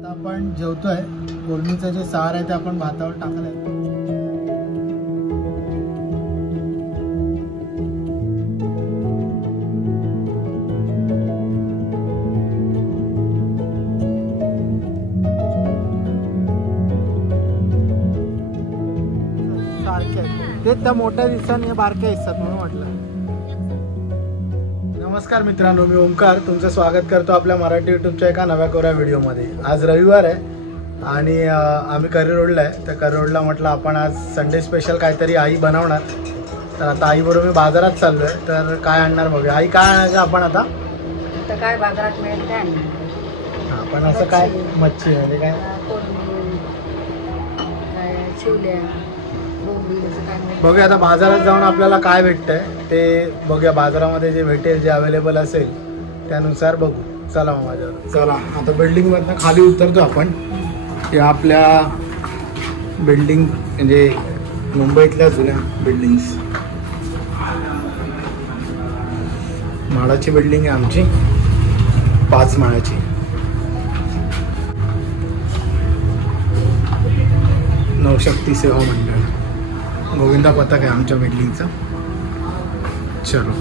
आता आपण जेवतोय. कोलमीचं जे सार आहे ते आपण भातावर टाकलंय. सारखे ते त्या मोठ्या दिसतात बारक्या दिसतात म्हणून म्हटलं. नमस्कार मित्रांनो, मी ओंकार तुमचं स्वागत करतो आपल्या मराठी यूट्यूबच्या एका नव्या कोऱ्या व्हिडिओमध्ये. आज रविवार आहे आणि आम्ही करी रोडला आहे. तर करी रोडला म्हटलं आपण आज संडे स्पेशल काहीतरी आई बनवणार. तर आता आईबरोबर मी बाजारात चाललो आहे. तर काय आणणार बघूया. आई काय आणायचं आपण आता? काय बाजारात मिळेल काय आपण असं काय मच्छी म्हणजे काय बघूया. आता बाजारात जाऊन आपल्याला काय भेटतंय ते बघूया. बाजारामध्ये जे भेटेल जे अवेलेबल असेल त्यानुसार बघू. चला मग माझ्यावर. चला आता बिल्डिंगमधनं खाली उतरतो आपण. या आपल्या बिल्डिंग म्हणजे मुंबईतल्या जुन्या बिल्डिंग्स. माळाची बिल्डिंग आहे आमची, 5 माळ्याची. नवशक्ती सेवा मंडळ गोविंदा पथक आहे आमच्या बिल्डिंगचा. चलो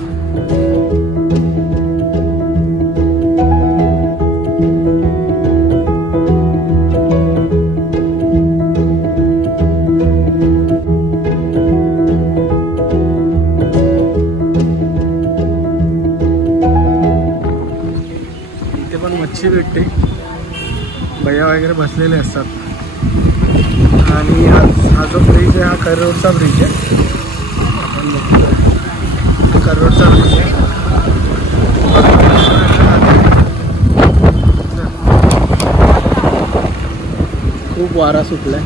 इथे पण मच्छी भेटते. भैया वगैरे बसलेले असतात. आणि हा जो ब्रिज आहे हा करी रोडचा ब्रिज आहे. आपण बघतोय करी रोडचा ब्रिज आहे. खूप वारा सुटलाय.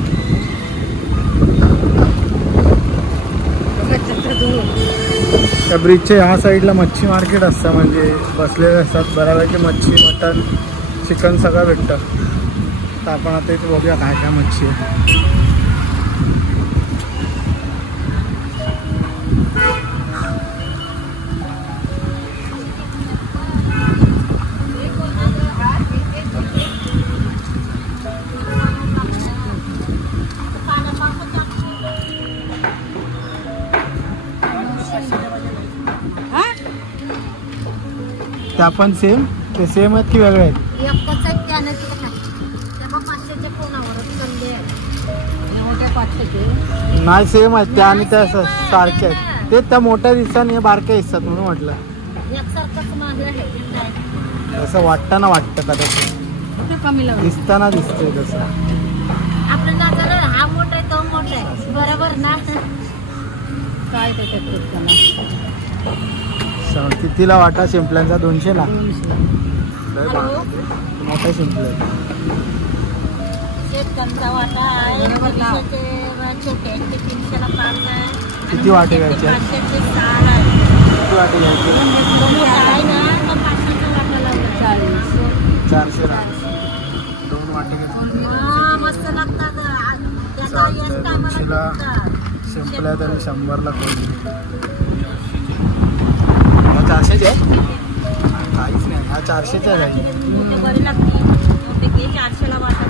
त्या ब्रिजच्या ह्या साईडला मच्छी मार्केट असतं. म्हणजे बसलेले असतात बऱ्यापैकी. मच्छी, मटण, चिकन सगळं भेटतं. तर आपण आता इथे बघूया काय काय मच्छी आहे. त्या पण सेम ते सेम आहेत की वेगळे आहेत? नाही सेम आहेत त्या आणि त्या सारख्या आहेत. ते त्या मोठ्या दिसतात आणि बारक्या दिसतात म्हणून म्हटलं. तसं वाटताना वाटतं का तसं दिसताना दिसतंय तसं. हा मोठा आहे तो मोठा आहे बरोबर ना. काय कितीला वाटा शिंपल्यांचा? 200 ला मोठा शिंपले. वाटा आहे छोटे 300 ला 5 आहे. किती वाटे घ्यायचे? 500 चे 4 आहे. किती वाटे घ्यायचे? आहे ना तर 500 ला आपल्याला 400 ला 2 वाटे घ्यायचे. मस्त लागतात. शिंपल्या तरी 100 ला कोण? 400चे आहे? काहीच नाही. हा 400चा आहे. बरी लागते. 400 ला वाटा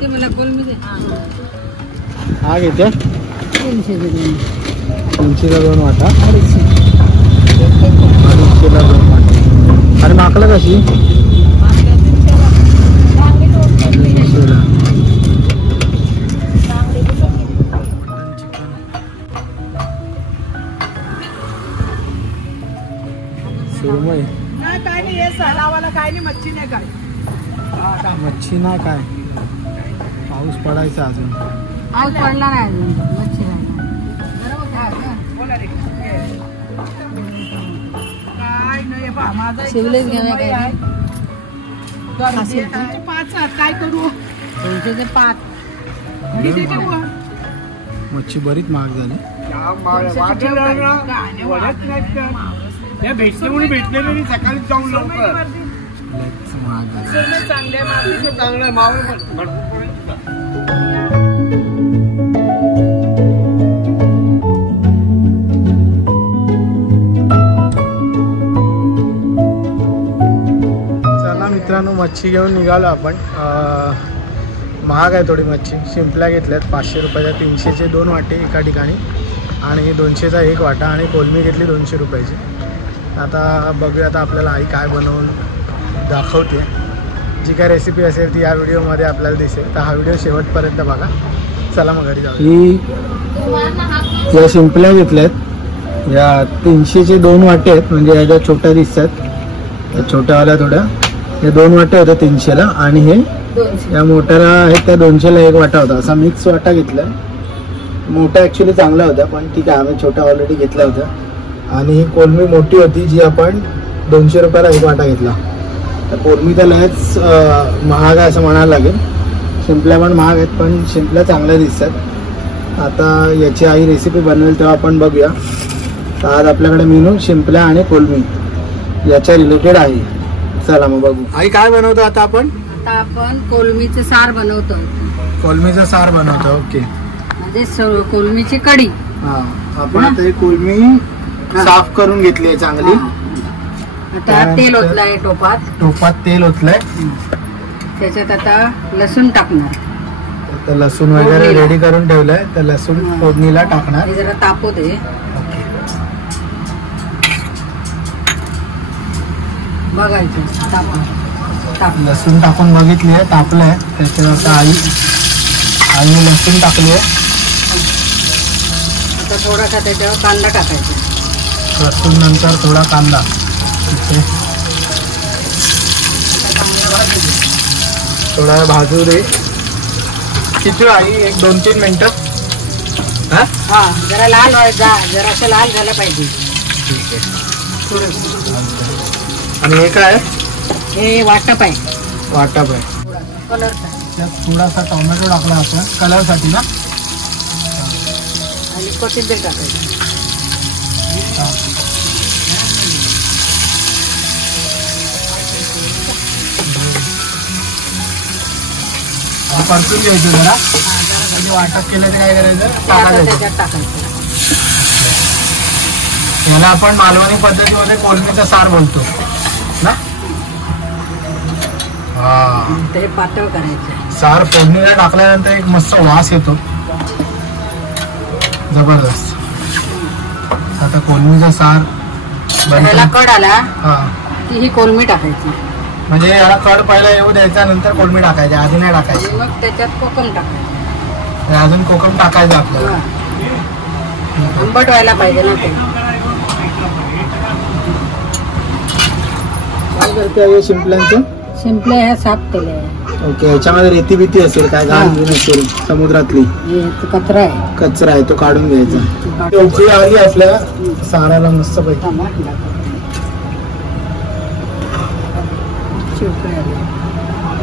ते मला कोलमध्ये हा घेते 300ला 2 वाटा. 250ला 2 वाटा. आणि माकला कशी? 300ला. सुरमई काय नाही. हे सलावाला काय नाही. मच्छी नाही काय. मच्छी नाही काय. पाऊस पडायचा अजून. पाऊस पडला नाही अजून. मच्छी नाही. शिवलेच घ्या काय 5 काय करू. 200चे 5 मच्छी बरीच महाग झाली. भेटले म्हणून भेटले नाही. सकाळी जाऊन लवकर चांगलं मावळ मित्रांनो मच्छी घेऊन निघालो आपण. महाग आहे थोडी मच्छी. शिंपल्या घेतल्यात 500 रुपयाच्या, 300चे 2 वाटे एका ठिकाणी आणि 200चा 1 वाटा आणि कोलमी घेतली 200 रुपयाची. आता बघूया आता आपल्याला आई काय बनवून दाखवते. जी काय रेसिपी असेल ती या व्हिडिओमध्ये आपल्याला दिसेल, तर हा व्हिडिओ शेवटपर्यंत बघा. चला मग घरी जाऊ. ही या शिंपल्या घेतल्यात, या 300चे 2 वाटे आहेत, म्हणजे या ज्या छोट्या दिसतात त्या छोट्यावाल्या थोड्या, हे 2 वाटे होत्या 300ला आणि हे या मोठ्याला आहेत त्या 200ला 1 वाटा होता. असा मिक्स वाटा घेतला. मोठा ॲक्च्युली चांगला होता पण ठीक आहे, आम्ही छोटा ऑलरेडी घेतला होता. आणि ही कोलमी मोठी होती जी आपण 200 रुपयाला 1 वाटा घेतला. तर कोलमी तर लयच महाग आहे असं म्हणायला लागेल. शिंपल्या पण महाग आहेत पण शिंपल्या चांगल्या दिसतात. आता याची आई रेसिपी बनवेल तेव्हा आपण बघूया. तर आज आपल्याकडे मेनू शिंपल्या आणि कोलमी याच्या रिलेटेड आहे. चला मग बघू. आई काय बनवतो आता आपण? आता आपण कोलमीचं सार बनवतो. कोलमीचं सार बनवतो. ओके. म्हणजे कोलमीची कढी. हा, आपण आता ही कोलमी साफ करून घेतली आहे चांगली. आता तेल ओतलंय टोपात तेल ओतलंय. त्याच्यात आता लसूण टाकणार. तर लसूण वगैरे रेडी करून ठेवलंय, तर लसूण फोडणीला टाकणार. हे जरा तापू दे. बघायचं ताप. लसूण टाकून बघितली आहे, तापलंय. त्याच्यात आता आई लसूण टाकली आहे. आता थोडासा त्याच्यावर कांदा टाकायचा. लसूण नंतर थोडा कांदा. थोडा भाजू दे. किती आई? 1-2-3 मिनिटं. हा, जरा लाल जरासं लाल झालं पाहिजे. ठीक आहे. थोडं. आणि हे काय? हे वाटप आहे. वाटप आहे. कलरचा. त्यात थोडासा टोमॅटो टाकला आपण कलरसाठी ना. आणि कोथिंबीर टाकायची. परतून घ्यायचं जरा. म्हणजे वाटप केलं तर काय करायचं? त्याच्यात टाकायचं. याला आपण मालवणी पद्धतीमध्ये कोलमीचा सार बोलतो ना. हा, ते पातळ करायचं. सार फोडणीला टाकल्यानंतर एक मस्त वास येतो, जबरदस्त. आता कोलमीचा सार त्याला कड आला हा, की ही कोलमी टाकायची. म्हणजे याला कड पहिला येऊ द्यायचा, नंतर कोलमी टाकायची, आधी नाही टाकायची. आणि मग त्याच्यात कोकम टाकायचं. अजून कोकम टाकायचं आपल्याला. आंबट व्हायला पाहिजे ना ते. काय करते शिंपल्यांचं? शिंपले ह्या साफ केले. ओके. याच्यामध्ये रेती बिती असेल काय? घाण असेल समुद्रातली. कचरा आहे. कचरा आहे तो काढून घ्यायचा. उकळी आली आपल्या साराला मस्त पैकी.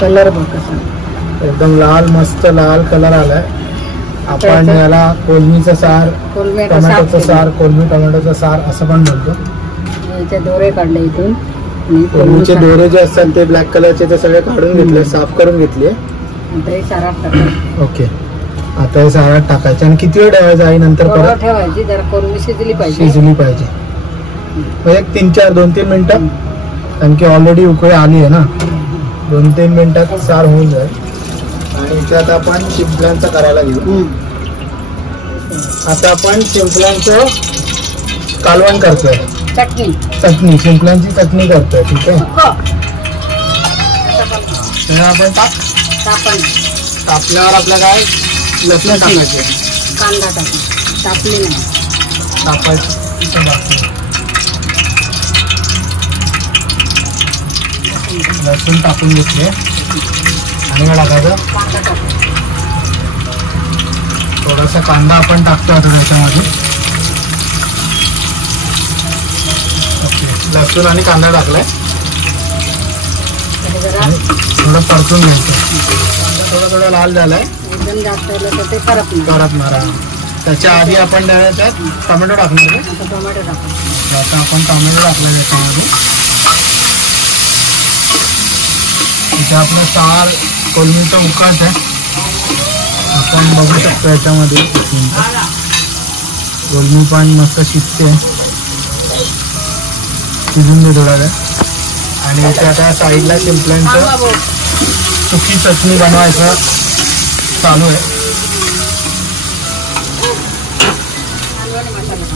कलर बघ कसा एकदम लाल, मस्त लाल कलर आलाय. आपण याला कोलमीचं सार, टोमॅटोचं सार, कोलमी टोमॅटोचं सार असं पण बोलतो. याचे दोरे काढले इथून. कोलमीचे दोरे जे असतात ते ब्लॅक कलरचे ते सगळे काढून घेतले, साफ करून घेतले. सारात टाकायचं. ओके. आता हे सारात टाकायचं. आणि किती वेळ ठेवायचं आई? नंतर परत ठेवायची. जरा कोलमी शिजली पाहिजे. शिजली पाहिजे. एक 2-3 मिनिटं. कारण की ऑलरेडी उकळी आली आहे ना. 2-3 मिनिटात सार होऊन जाईल. आणि त्यात आपण शिंपल्यांचं करायला घेऊ. आता आपण शिंपल्यांचं कालवण करतोय. चटणी शिंपल्यांची चटणी करतोय. ठीक आहे. तर आपण तापल्यावर आपल्या काय लसूण टाकायचे, कांदा टाकायचा. तापली नाही तापायचं बाकी. लसूण टाकून घेतले आणि काय टाकायचं? थोडासा कांदा आपण टाकतो आता त्याच्यामध्ये. ओके. लसूण आणि कांदा टाकलाय. थोडं परतून घ्यायचं. थोडा लाल झालाय. एकदम जास्त ते परत मारा. त्याच्या आधी आपण त्यात टोमॅटो टाकणार. टोमॅटो टाकतो. आता आपण टोमॅटो टाकला त्याच्यामध्ये. इथे आपलं सार कोलमीचं उकळत आहे. आपण बघू शकतो याच्यामध्ये कोलमी पण मस्त शिजते. शिजून दे थोडा वेळ. आणि इथे आता साईडला शिंपल्यांचं सुकी चटणी बनवायचं चालू आहे.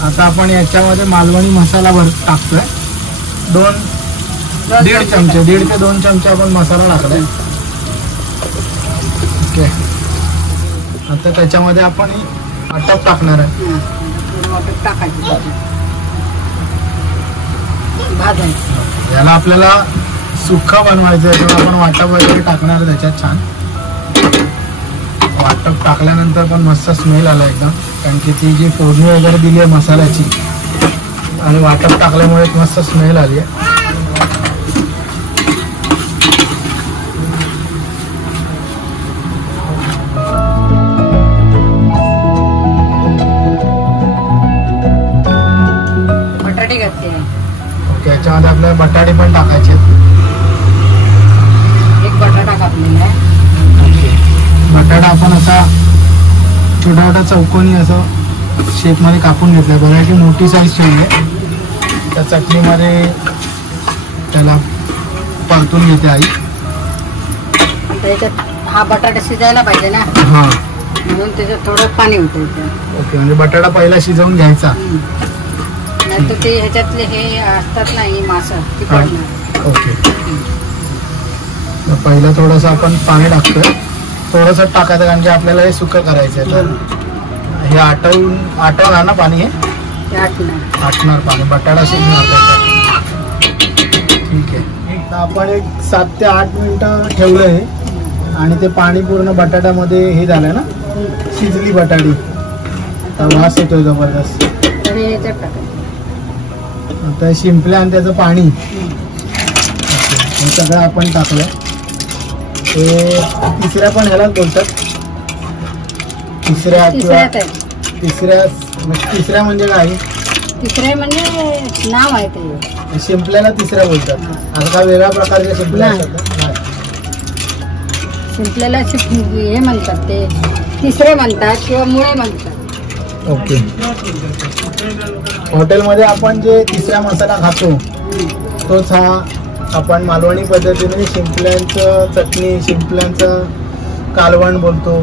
आता आपण याच्यामध्ये मालवणी मसाला टाकतोय. 1.5 चमचे 1.5 ते 2 चमचे आपण मसाला टाकलाय. ओके, आता त्याच्यामध्ये आपण वाटप टाकणार आहे. याला आपल्याला सुक्का बनवायचं आहे तेव्हा आपण वाटप वगैरे टाकणार आहे त्याच्यात. छान वाटप टाकल्यानंतर पण मस्त स्मेल आला एकदम, कारण की ती जी फोडणी वगैरे दिली आहे मसाल्याची आणि वाटप टाकल्यामुळे एक मस्त स्मेल आली आहे. बटाटे घातले. ओके, याच्यामध्ये आपल्याला बटाटे पण टाकायचे. एक बटाटा कापलेला आहे. बटाटा आपण असा छोटा छोटा चौकोनी असं शेपमध्ये कापून घेतलाय. बऱ्यापैकी मोठी साईज ठेवली आहे. त्या चटणीमध्ये त्याला परतून घेते आई. त्याच्यात हा बटाटा शिजायला पाहिजे ना, हां म्हणून त्याच्यात थोडं पाणी होतं. ओके, म्हणजे बटाटा पहिला शिजवून घ्यायचा. नाही तर ते ह्याच्यातले हे असतात ना, ही मासं ती पडणार. ओके, तर पहिलं थोडंसं आपण पाणी टाकतोय. थोडंसं टाकायचं कारण की आपल्याला हे सुकं करायचं आहे. तर हे आटवणार ना पाणी, हे ते आटणार पाणी, बटाटा शिजणार त्याच्यात. ठीक आहे, तर आपण एक 7 ते 8 मिनिटं ठेवलं हे आणि ते पाणी पूर्ण बटाट्यामध्ये हे झालं ना, शिजली बटाटी. तर वास येतोय जबरदस्त. तर हे ह्याच्यात टाकायचं. आता शिंपल्या आणि त्याचं पाणी हे सगळं आपण टाकलं. हे तिसऱ्या पण ह्यालाच बोलतात. तिसऱ्या म्हणजे काय? तिसऱ्या म्हणजे नाव आहे ते. शिंपल्याला तिसऱ्या बोलतात. आता काय वेगळ्या प्रकारच्या शिंपल्या असतात? नाही, शिंपल्याला हे म्हणतात, ते तिसरे म्हणतात किंवा मुळे म्हणतात. ओके, हॉटेलमध्ये आपण जे तिसरा मसाला खातो तोच हा आपण मालवणी पद्धतीने शिंपल्यांचं चटणी, शिंपल्यांचं कालवण बोलतो.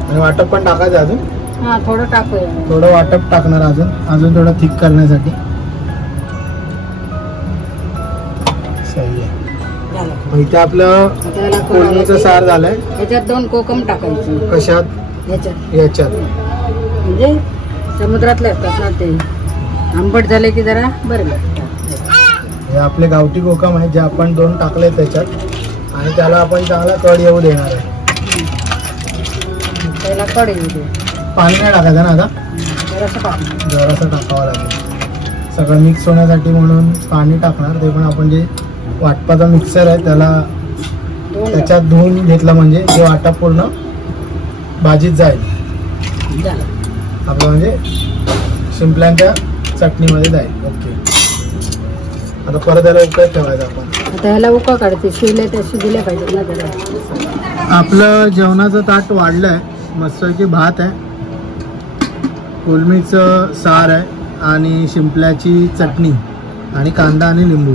आणि वाटप पण टाकायचं अजून. हा, थोडं टाकूया. थोडं वाटप टाकणार अजून थोडं थिक करण्यासाठी. सही आहे. इथे आपलं कोळमीचं सार झालंय. ह्याच्यात 2 कोकम टाकायचे. कशात? याच्यात म्हणजे समुद्रातले असतात ना ते, आंबट झाले की जरा बरं लागतात. हे आपले गावठी कोकम आहे जे आपण 2 टाकले त्याच्यात आणि त्याला आपण चांगला कड येऊ देणार आहे. त्याला कड येऊ दे. पाणी नाही टाकायचं ना आता? जरासं टाकावं लागेल सगळं मिक्स होण्यासाठी, म्हणून पाणी टाकणार. ते पण आपण जे वाटपाचा मिक्सर आहे त्याला त्याच्यात धुवून घेतलं म्हणजे ते वाटप पूर्ण भाजीत जाईल आपलं, म्हणजे शिंपल्यांच्या चटणीमध्ये जाईल. ओके, आता परत त्याला उकळत ठेवायचं आपण. आता ह्याला उकळ काढते. शिवले त्या शिजल्या पाहिजेत ना जरा. आपलं जेवणाचं ताट वाढलंय. मस्तपैकी भात आहे, कोलमीचं सार आहे आणि शिंपल्याची चटणी आणि कांदा आणि लिंबू.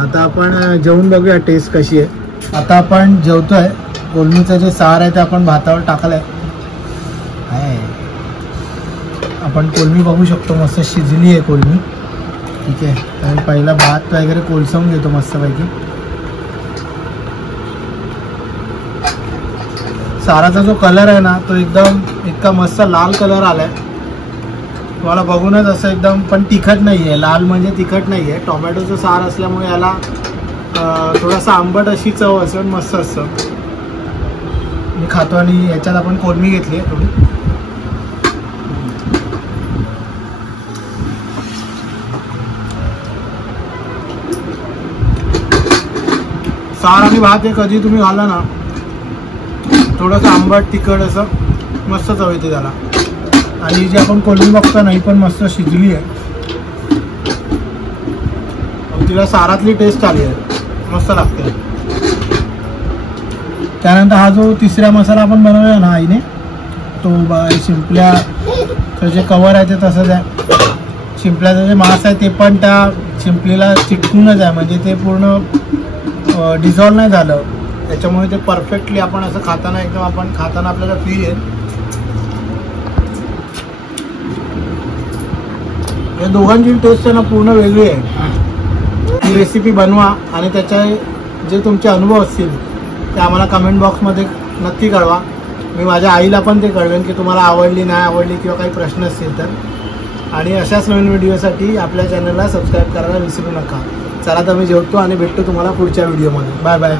आता आपण जेवून बघूया टेस्ट कशी आहे. आता आपण जेवतोय. कोलमीचं जे सार आहे ते आपण भातावर टाकलंय. आपण कोलमी बघू शकतो, मस्त शिजली आहे कोलमी. ठीक आहे, आणि पहिला भात वगैरे कोलसवून घेतो मस्तपैकी. साराचा जो कलर आहे ना तो एकदम इतका मस्त लाल कलर आलाय. तुम्हाला बघूनच असं एकदम, पण तिखट नाही आहे. लाल म्हणजे तिखट नाही आहे. टोमॅटोचं सार असल्यामुळे याला थोडासा आंबट अशी चव असेल, मस्त असतं. मी खातो. आणि याच्यात आपण कोलमी घेतली आहे थोडी. सार आणि भात हे कधी तुम्ही घाला ना, थोडंसं आंबट तिखट असं मस्त चव येते त्याला. आणि जी आपण कोलमी बघतो ना ही पण मस्त शिजली आहे. तिला सारातली टेस्ट आली आहे, मस्त लागते. त्यानंतर हा जो तिसरा मसाला आपण बनवला ना आईने, तो शिंपल्या जे कवर आहे ते तसंच आहे. शिंपल्याचं जे मांस आहे ते पण त्या शिंपलीला चिटकूनच आहे, म्हणजे ते पूर्ण डिझॉल्व नाही झालं, त्याच्यामुळे ते परफेक्टली आपण असं खाताना एकदम आपण खाताना आपल्याला फील येईल. या दोघांची टेस्ट आहे ना पूर्ण वेगळी आहे. ही रेसिपी बनवा आणि त्याचे जे तुमचे अनुभव असतील ते आम्हाला कमेंट बॉक्समध्ये नक्की कळवा. मी माझ्या आईला पण ते कळवेन की तुम्हाला आवडली नाही आवडली किंवा काही प्रश्न असतील तर. आणि अशाच नवीन व्हिडिओसाठी आपल्या चॅनलला सबस्क्राईब करायला विसरू नका. चला तर मी जेवतो आणि भेटतो तुम्हाला पुढच्या व्हिडिओमध्ये. Bye bye.